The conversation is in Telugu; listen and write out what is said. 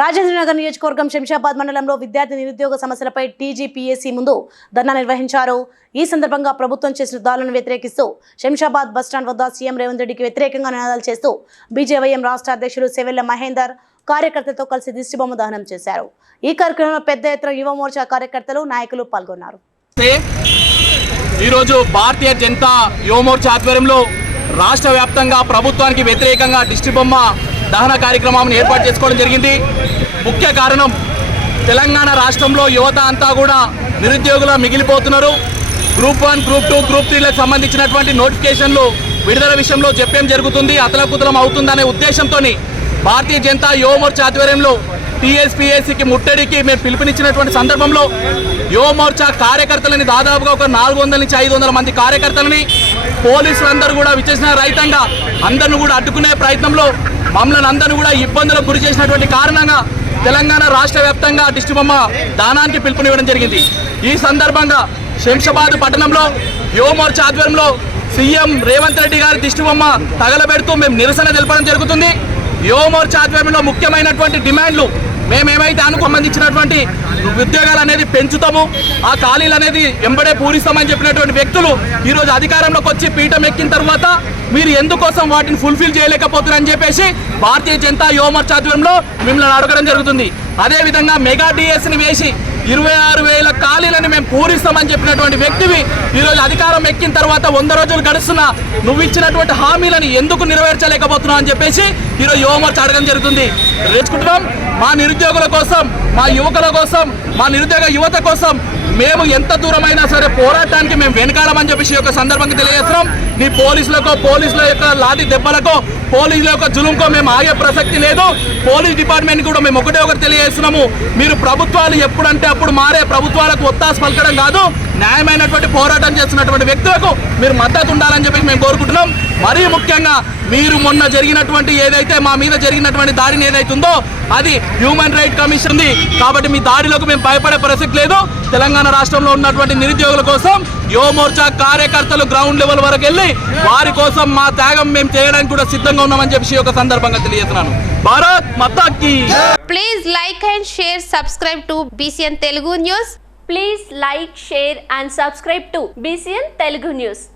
రాజేంద్రనగర్ నియోజకవర్గం శంషాబాద్ మండలంలో విద్యార్థి నిరుద్యోగ సమస్యలపై టీజీపీఎస్సీ ముందు ధర్నా నిర్వహించారు. ఈ సందర్భంగా ప్రభుత్వం చేసిన దాడులను వ్యతిరేకిస్తూ శంషాబాద్ బస్టాండ్ వద్ద సీఎం రేవంత్ రెడ్డికి వ్యతిరేకంగా నినాదాలు చేస్తూ బీజేవైఎం రాష్ట్ర అధ్యక్షులు సెవెల్ల మహేందర్ కార్యకర్తలతో కలిసి దిష్టిబొమ్మ దహనం చేశారు. ఈ కార్యక్రమంలో పెద్ద ఎత్తున యువ మోర్చా కార్యకర్తలు నాయకులు పాల్గొన్నారు. ఈరోజు భారతీయ జనతా యువమోర్చా ఆధ్వర్యంలో రాష్ట్ర వ్యాప్తంగా ప్రభుత్వానికి వ్యతిరేకంగా దిష్టిబొమ్మ దహన కార్యక్రమాన్ని ఏర్పాటు చేసుకోవడం జరిగింది. ముఖ్య కారణం తెలంగాణ రాష్ట్రంలో యువత అంతా కూడా నిరుద్యోగుల మిగిలిపోతున్నారు. Group one group two group త్రీలకు సంబంధించినటువంటి నోటిఫికేషన్లు విడుదల విషయంలో చెప్పేం జరుగుతుంది అతలకుతలం అవుతుందనే ఉద్దేశంతో భారతీయ జనతా యువమోర్చా ఆధ్వర్యంలో టీఎస్పీఎస్సీకి ముట్టడికి మేము పిలుపునిచ్చినటువంటి సందర్భంలో యువమోర్చా కార్యకర్తలని దాదాపుగా ఒక నాలుగు వందల నుంచి ఐదు వందల మంది కార్యకర్తలని పోలీసులందరూ కూడా విచ్చేసిన రైతంగా అందరిని కూడా అడ్డుకునే ప్రయత్నంలో మమ్మల్ని అందరిని కూడా ఇబ్బందులకు గురి చేసినటువంటి కారణంగా తెలంగాణ రాష్ట్ర వ్యాప్తంగా దిష్టిబొమ్మ దానానికి పిలుపునివ్వడం జరిగింది. ఈ సందర్భంగా శంషాబాద్ పట్టణంలో యువమోర్చా ఆధ్వర్యంలో సీఎం రేవంత్ రెడ్డి గారి దిష్టిబొమ్మ తగలబెడుతూ మేము నిరసన తెలపడం జరుగుతుంది. యువమోర్చా ఆధ్వర్యంలో ముఖ్యమైనటువంటి డిమాండ్లు మేమేమైతే అనుకు సంబంధించినటువంటి ఉద్యోగాలు అనేది పెంచుతాము ఆ ఖాళీలు అనేది ఎంబడే పూరిస్తామని చెప్పినటువంటి వ్యక్తులు ఈరోజు అధికారంలోకి వచ్చి పీఠం ఎక్కిన తర్వాత మీరు ఎందుకోసం వాటిని ఫుల్ఫిల్ చేయలేకపోతున్నారని చెప్పేసి భారతీయ జనతా యువమోర్చా ఆధ్వర్యంలో మిమ్మల్ని అడగడం జరుగుతుంది. అదేవిధంగా మెగా డిఎస్ని వేసి ఇరవై ఆరు వేల ఖాళీలను మేము పూరిస్తామని చెప్పినటువంటి వ్యక్తివి ఈరోజు అధికారం ఎక్కిన తర్వాత వంద రోజులు గడుస్తున్నా నువ్వు ఇచ్చినటువంటి హామీలను ఎందుకు నెరవేర్చలేకపోతున్నావు అని చెప్పేసి ఈరోజు యువమోర్చ అడగడం జరుగుతుంది. రేచుకుంటున్నాం మా నిరుద్యోగుల కోసం మా యువకుల కోసం మా నిరుద్యోగ యువత కోసం మేము ఎంత దూరమైనా సరే పోరాటానికి మేము వెనకాలమని చెప్పేసి ఒక యొక్క సందర్భంగా తెలియజేస్తున్నాం. నీ పోలీసులకో పోలీసుల యొక్క లాది దెబ్బలకో పోలీసుల యొక్క జులుంకో మేము ఆగే ప్రసక్తి లేదు. పోలీస్ డిపార్ట్మెంట్ కూడా మేము ఒకటే ఒకటి తెలియజేస్తున్నాము. మీరు ప్రభుత్వాలు ఎప్పుడంటే అప్పుడు మారే ప్రభుత్వాలకు ఒత్తాసు పలకడం కాదు. న్యాయమైనటువంటి పోరాటం చేస్తున్నటువంటి వ్యక్తులకు మీరు మద్దతు ఉండాలని చెప్పి మేము కోరుకుంటున్నాం. మరీ ముఖ్యంగా మీరు మొన్న జరిగినటువంటి ఏదైతే మా మీద జరిగినటువంటి దారిని ఏదైతుందో అది హ్యూమన్ రైట్ కమిషన్ ఉంది కాబట్టి మీ దాడిలోకి మేము భయపడే ప్రసక్తి లేదు. తెలంగాణ రాష్ట్రంలో ఉన్నటువంటి నిరుద్యోగుల కోసం యువమోర్చా కార్యకర్తలు గ్రౌండ్ లెవెల్ వరకు వెళ్ళి వారి కోసం మా త్యాగం మేము చేయడానికి కూడా సిద్ధంగా ఉన్నామని చెప్పి ఒక సందర్భంగా తెలియజేస్తున్నాను. Bharat మతాకి! Please like and share subscribe to BCN Telugu news please like share and subscribe to BCN Telugu news